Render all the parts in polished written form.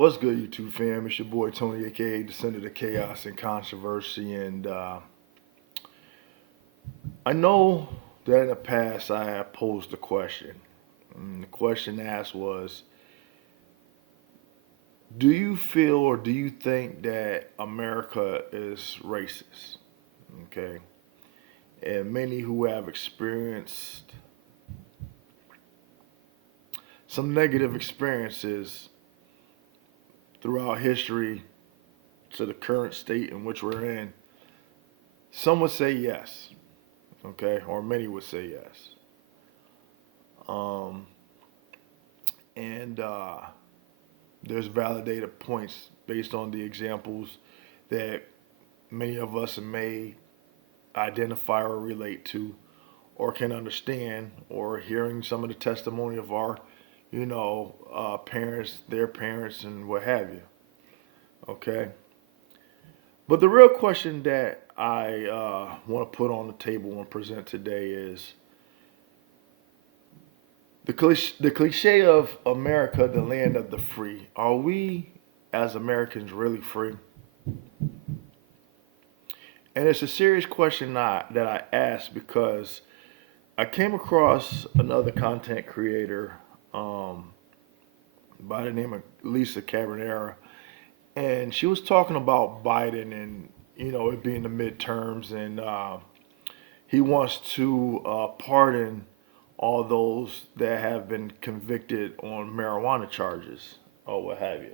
What's good, YouTube fam? It's your boy Tony, aka Descendant of Chaos and Controversy, and I know that in the past I have posed a question. And the question asked was, do you feel or do you think that America is racist? Okay, and many who have experienced some negative experiences throughout history to the current state in which we're in, some would say yes. Okay, or many would say yes. Um, and there's validated points based on the examples that many of us may identify or relate to or can understand, or hearing some of the testimony of our, parents, their parents, and what have you. Okay. But the real question that I want to put on the table and present today is the cliche of America, the land of the free. Are we, as Americans, really free? And it's a serious question that I ask because I came across another content creator um, by the name of Lisa Cabanera, and she was talking about Biden and it being the midterms, and he wants to pardon all those that have been convicted on marijuana charges or what have you.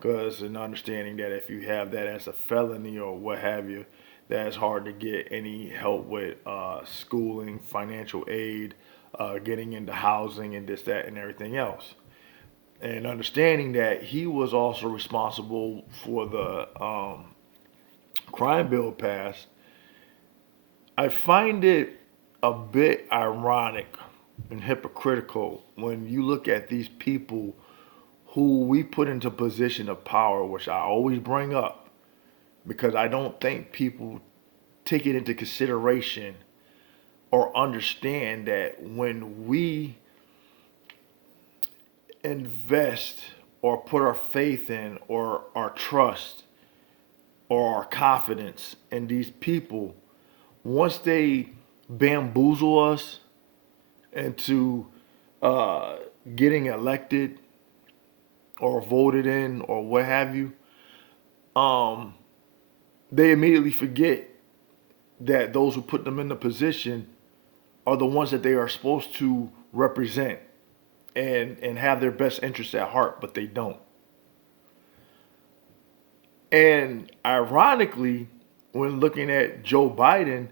Because an understanding that if you have that as a felony or what have you, that's hard to get any help with schooling, financial aid, getting into housing, and this, that, and everything else. And understanding that he was also responsible for the crime bill passed, I find it a bit ironic and hypocritical when you look at these people who we put into position of power, which I always bring up because I don't think people take it into consideration or understand that when we invest or put our faith in or our trust or our confidence in these people, once they bamboozle us into uh, getting elected or voted in or what have you, um, they immediately forget that those who put them in the position are the ones that they are supposed to represent and have their best interests at heart, but they don't. And ironically, when looking at Joe Biden,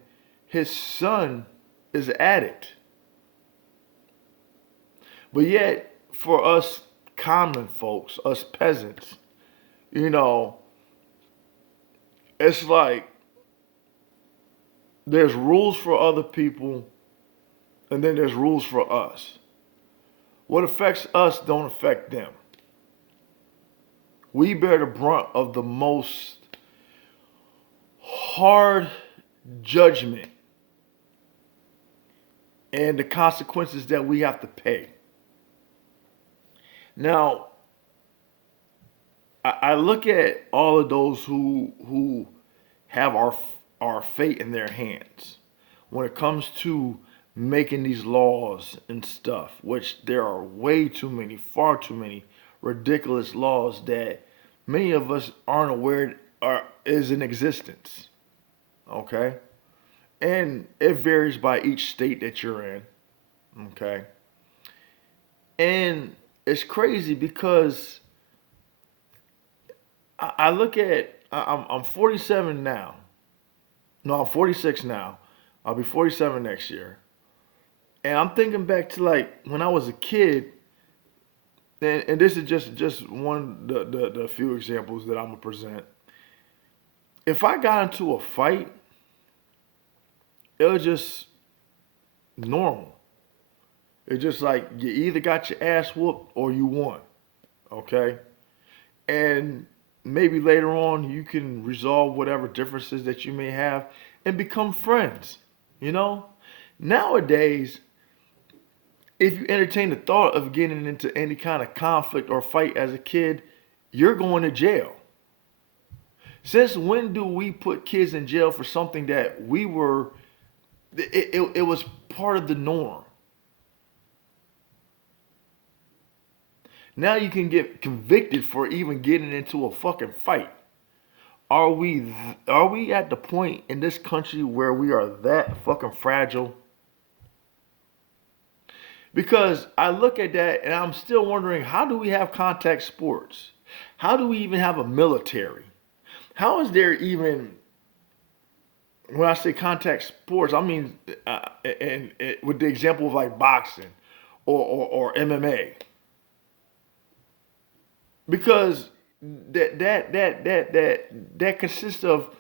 his son is an addict. But yet, for us common folks, us peasants, you know, it's like there's rules for other people and then there's rules for us. What affects us don't affect them. We bear the brunt of the most hard judgment and the consequences that we have to pay. Now, I look at all of those who have our fate in their hands when it comes to making these laws and stuff, which there are way too many, far too many ridiculous laws that many of us aren't aware are is in existence. Okay, and it varies by each state that you're in. Okay, and it's crazy because I look at I'm 47 now. No, I'm 46 now. I'll be 47 next year. And I'm thinking back to like when I was a kid, and this is just one the few examples that I'm gonna present. If I got into a fight, it was just normal. It's just like you either got your ass whooped or you won. Okay, and maybe later on you can resolve whatever differences that you may have and become friends. You know, nowadays if you entertain the thought of getting into any kind of conflict or fight as a kid, you're going to jail. Since when do we put kids in jail for something that we were, it was part of the norm? Now you can get convicted for even getting into a fucking fight. Are we at the point in this country where we are that fucking fragile? Because I look at that and I'm still wondering, how do we have contact sports? How do we even have a military? How is there even, when I say contact sports, I mean, and with the example of like boxing or MMA, because that consists of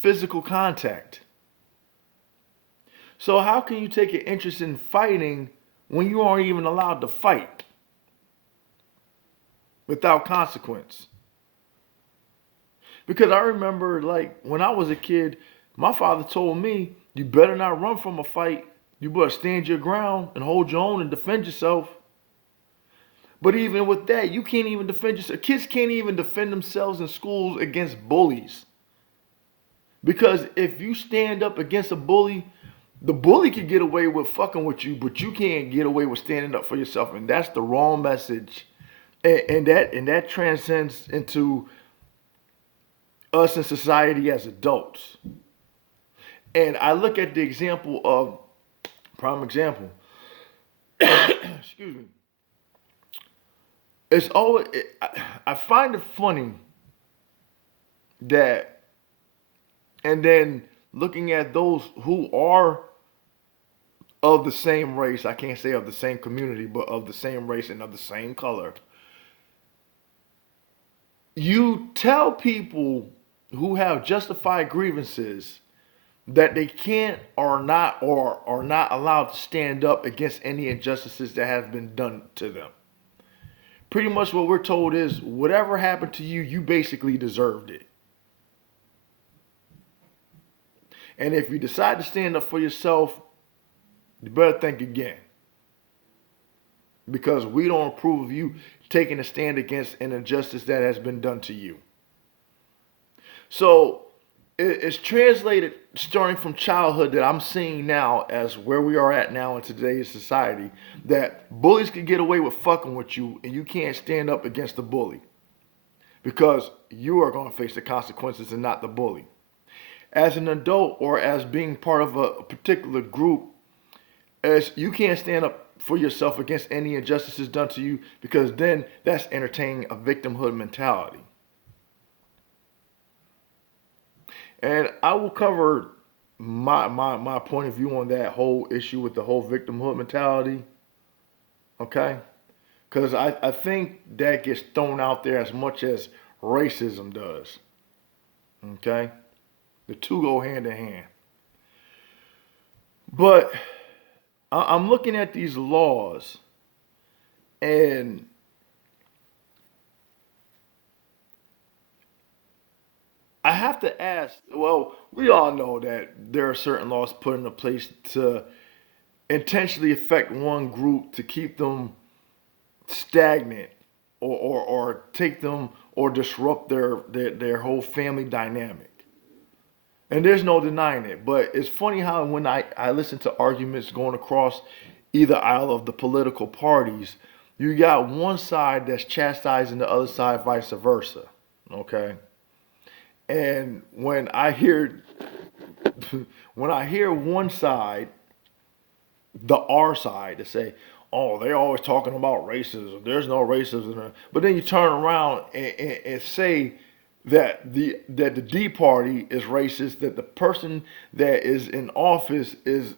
physical contact. So how can you take an interest in fighting when you aren't even allowed to fight without consequence? Because I remember, like, when I was a kid, my father told me, you better not run from a fight. You better stand your ground and hold your own and defend yourself. But even with that, you can't even defend yourself. Kids can't even defend themselves in schools against bullies. Because if you stand up against a bully, the bully can get away with fucking with you, but you can't get away with standing up for yourself. And that's the wrong message. And that transcends into us in society as adults. And I look at the example of, prime example, excuse me. It's always, I find it funny that, and then looking at those who are of the same race, I can't say of the same community, but of the same race and of the same color, you tell people who have justified grievances that they can't or are not allowed to stand up against any injustices that have been done to them. Pretty much what we're told is whatever happened to you, you basically deserved it. And if you decide to stand up for yourself, you better think again. Because we don't approve of you taking a stand against an injustice that has been done to you. So it's translated starting from childhood that I'm seeing now as where we are at now in today's society, that bullies can get away with fucking with you and you can't stand up against the bully because you are going to face the consequences and not the bully. As an adult or as being part of a particular group, as you can't stand up for yourself against any injustices done to you because then that's entertaining a victimhood mentality. And I will cover my point of view on that whole issue with the whole victimhood mentality. Okay? Because I think that gets thrown out there as much as racism does. Okay? The two go hand in hand. But I'm looking at these laws and I have to ask, well, we all know that there are certain laws put into place to intentionally affect one group to keep them stagnant or take them or disrupt their whole family dynamic. And there's no denying it. But it's funny how when I listen to arguments going across either aisle of the political parties, you got one side that's chastising the other side, vice versa. Okay? And when I hear one side, the R side, to say, "Oh, they're always talking about racism. There's no racism," but then you turn around and say that the D party is racist, that the person that is in office is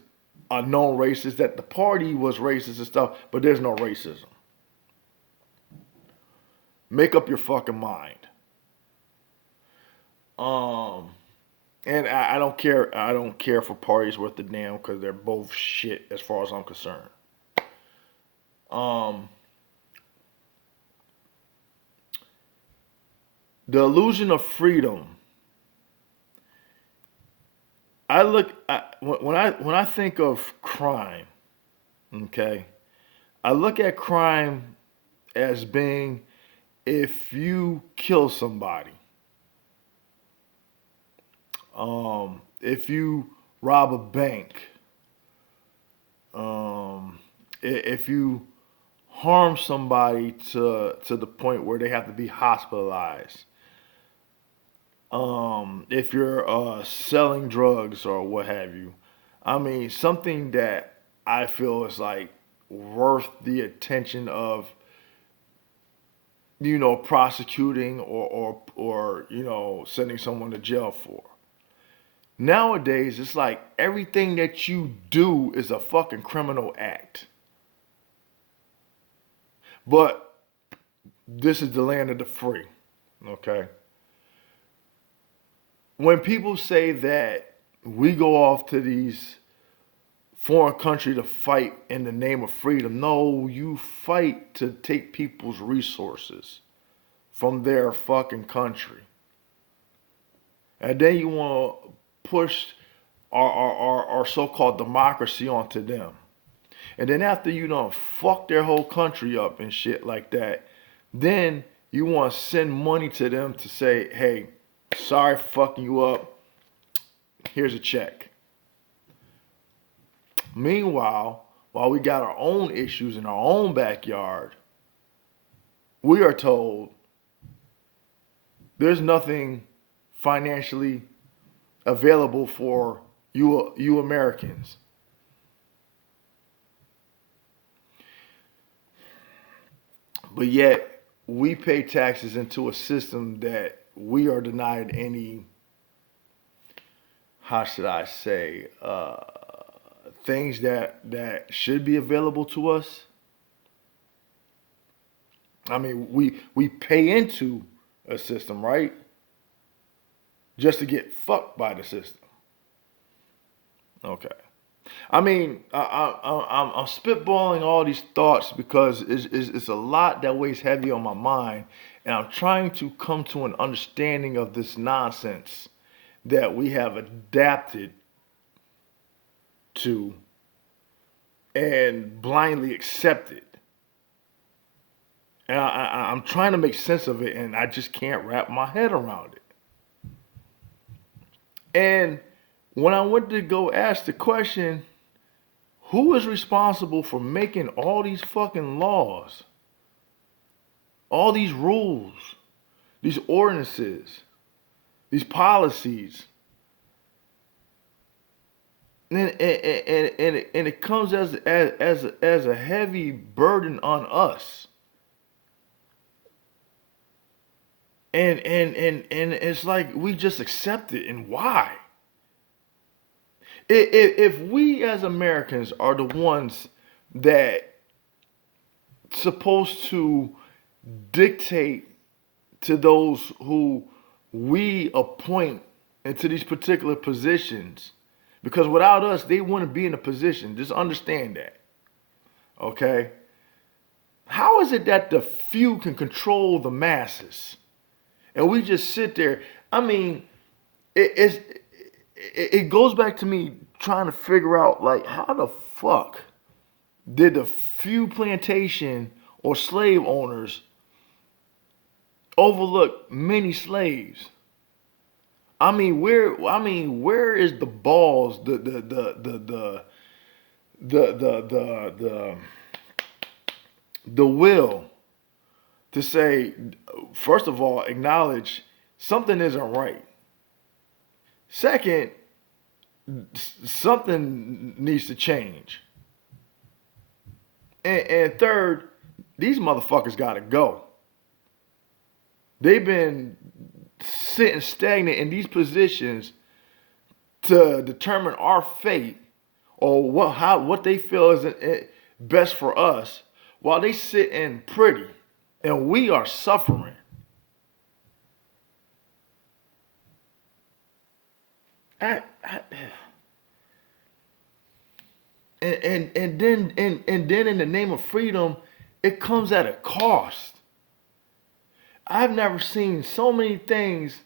a known racist, that the party was racist and stuff, but there's no racism. Make up your fucking mind. Um, and I don't care. I don't care for parties worth a damn because they're both shit as far as I'm concerned. Um, the illusion of freedom. When I think of crime, okay, I look at crime as being if you kill somebody, if you rob a bank, um, if you harm somebody to the point where they have to be hospitalized, if you're selling drugs or what have you, I mean something that I feel is like worth the attention of prosecuting or sending someone to jail for. Nowadays, it's like everything that you do is a fucking criminal act. But this is the land of the free. Okay. When people say that we go off to these foreign country to fight in the name of freedom, no, you fight to take people's resources from their fucking country. And then you want to push our so-called democracy onto them. And then after you don't fuck their whole country up and shit like that, then you want to send money to them to say, hey, sorry for fucking you up. Here's a check. Meanwhile, while we got our own issues in our own backyard, we are told there's nothing financially available for you Americans. But yet we pay taxes into a system that we are denied any, how should I say, things that should be available to us. I mean, we pay into a system, right? Just to get fucked by the system. Okay. I mean, I'm spitballing all these thoughts because it's a lot that weighs heavy on my mind, and I'm trying to come to an understanding of this nonsense that we have adapted to and blindly accepted. And I'm trying to make sense of it, and I just can't wrap my head around it. And when I went to go ask the question, who is responsible for making all these fucking laws, all these rules, these ordinances, these policies? And it comes as a heavy burden on us. And it's like we just accept it. And why? If we as Americans are the ones that supposed to dictate to those who we appoint into these particular positions, because without us they wouldn't be in a position. Just understand that. Okay? How is it that the few can control the masses? And we just sit there. I mean, it goes back to me trying to figure out, like, how the fuck did the few plantation or slave owners overlook many slaves? Where is the balls, the will to say, first of all, acknowledge something isn't right. Second, something needs to change. And third, these motherfuckers gotta go. They've been sitting stagnant in these positions to determine our fate or what they feel is best for us, while they sit in pretty and we are suffering. I, I, and then in the name of freedom, it comes at a cost. I've never seen so many things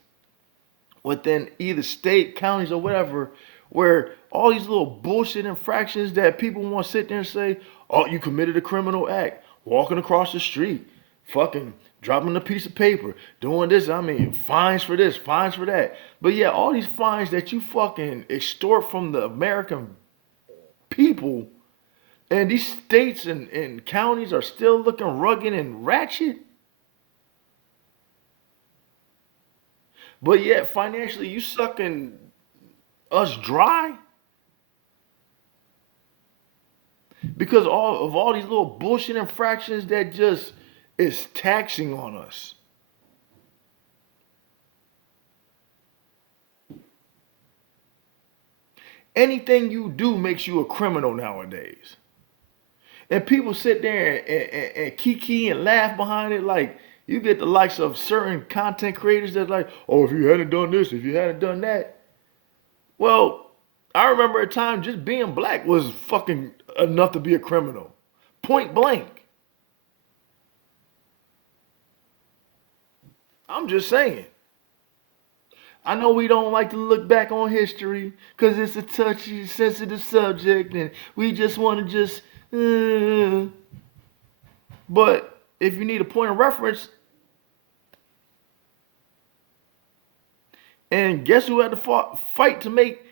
within either state, counties, or whatever, where all these little bullshit infractions that people want to sit there and say, oh, you committed a criminal act, walking across the street, fucking dropping a piece of paper, doing this. I mean, fines for this, fines for that. But yeah, all these fines that you fucking extort from the American people, and these states and counties are still looking rugged and ratchet. But yet financially, you sucking us dry because all these little bullshit infractions that just is taxing on us. Anything you do makes you a criminal nowadays. And people sit there and kiki and laugh behind it. Like, you get the likes of certain content creators that like, oh, if you hadn't done this, if you hadn't done that. Well, I remember a time just being black was fucking enough to be a criminal. Point blank. I'm just saying. I know we don't like to look back on history because it's a touchy, sensitive subject, and we just want to just. But if you need a point of reference, and guess who had to fight to make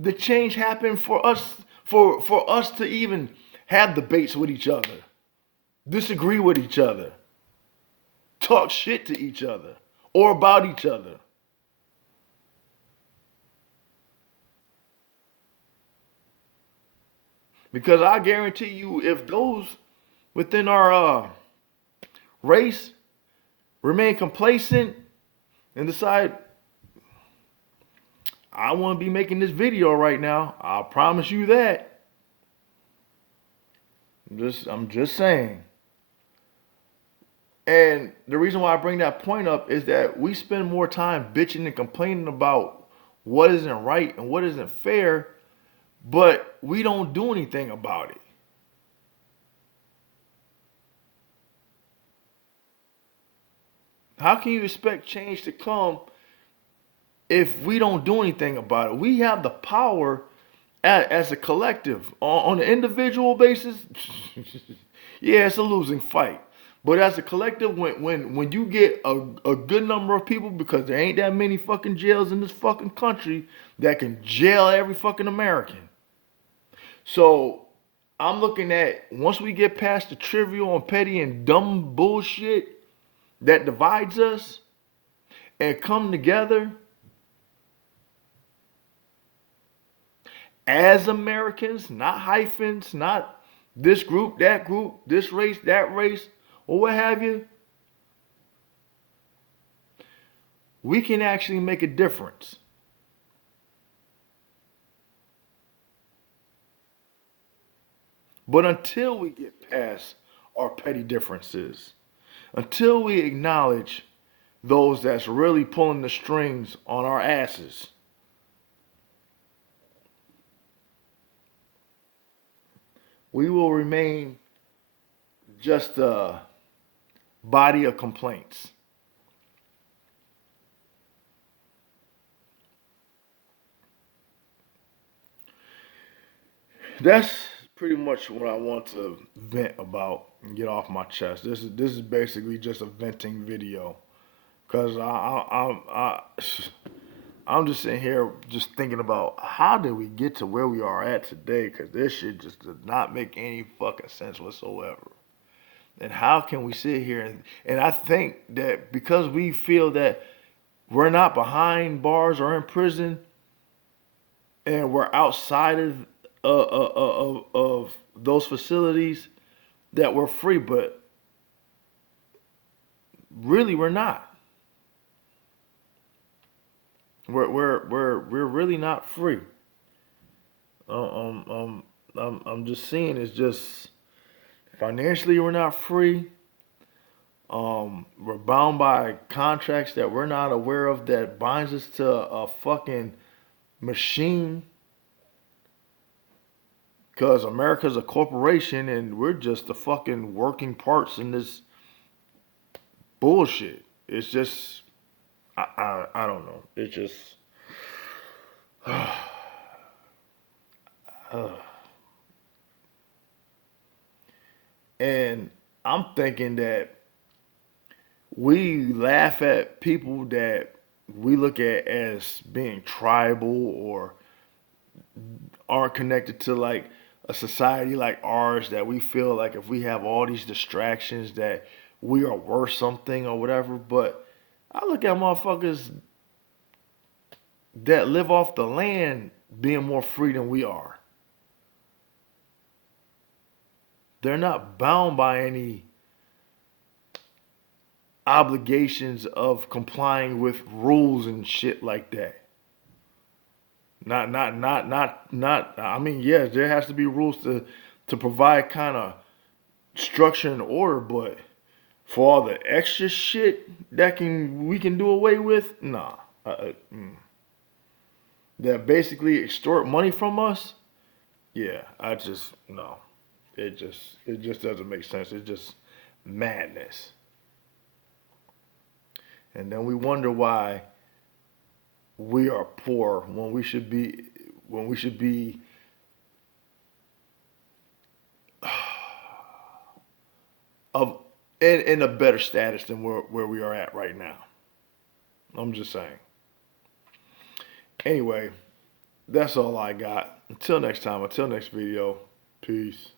the change happen for us, for us to even have debates with each other, disagree with each other, talk shit to each other, or about each other. Because I guarantee you, if those within our race remain complacent and decide, I want to be making this video right now, I promise you that. I'm just saying. And the reason why I bring that point up is that we spend more time bitching and complaining about what isn't right and what isn't fair, but we don't do anything about it. How can you expect change to come if we don't do anything about it? We have the power as a collective. On an individual basis, yeah, it's a losing fight. But as a collective, when you get a good number of people, because there ain't that many fucking jails in this fucking country that can jail every fucking American. So I'm looking at, once we get past the trivial and petty and dumb bullshit that divides us and come together as Americans, not hyphens, not this group, that group, this race, that race, or what have you, we can actually make a difference. But until we get past our petty differences, until we acknowledge those that's really pulling the strings on our asses, we will remain just a body of complaints. That's pretty much what I want to vent about and get off my chest. This is basically just a venting video, cause I'm just sitting here just thinking about how did we get to where we are at today? Cause this shit just does not make any fucking sense whatsoever. And how can we sit here and I think that because we feel that we're not behind bars or in prison and we're outside of those facilities, that we're free, but really we're not. We're really not free. Um, um, um, I'm just seeing it's just financially we're not free. We're bound by contracts that we're not aware of that binds us to a fucking machine because America's a corporation and we're just the fucking working parts in this bullshit. It's just I don't know. It's just and I'm thinking that we laugh at people that we look at as being tribal or aren't connected to like a society like ours, that we feel like if we have all these distractions that we are worth something or whatever. But I look at motherfuckers that live off the land being more free than we are. They're not bound by any obligations of complying with rules and shit like that. Not. I mean, yes, there has to be rules to provide kind of structure and order, but for all the extra shit that can we can do away with, nah. That basically extort money from us. Yeah, I just no. It just doesn't make sense. It's just madness. And then we wonder why we are poor when we should be of in a better status than where we are at right now. I'm just saying. Anyway, that's all I got. Until next time, until next video, peace.